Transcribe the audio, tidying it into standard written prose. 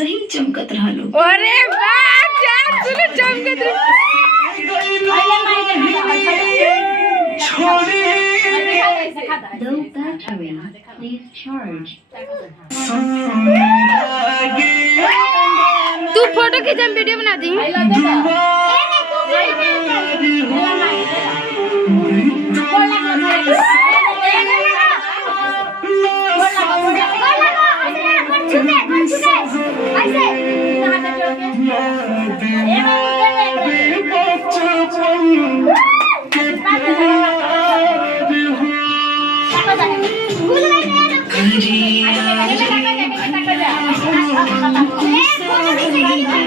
सही चमकत रहलो। अरे वाह जान सुनो चमकत The battery please charge। तू फोटो खींच हम वीडियो बना दी।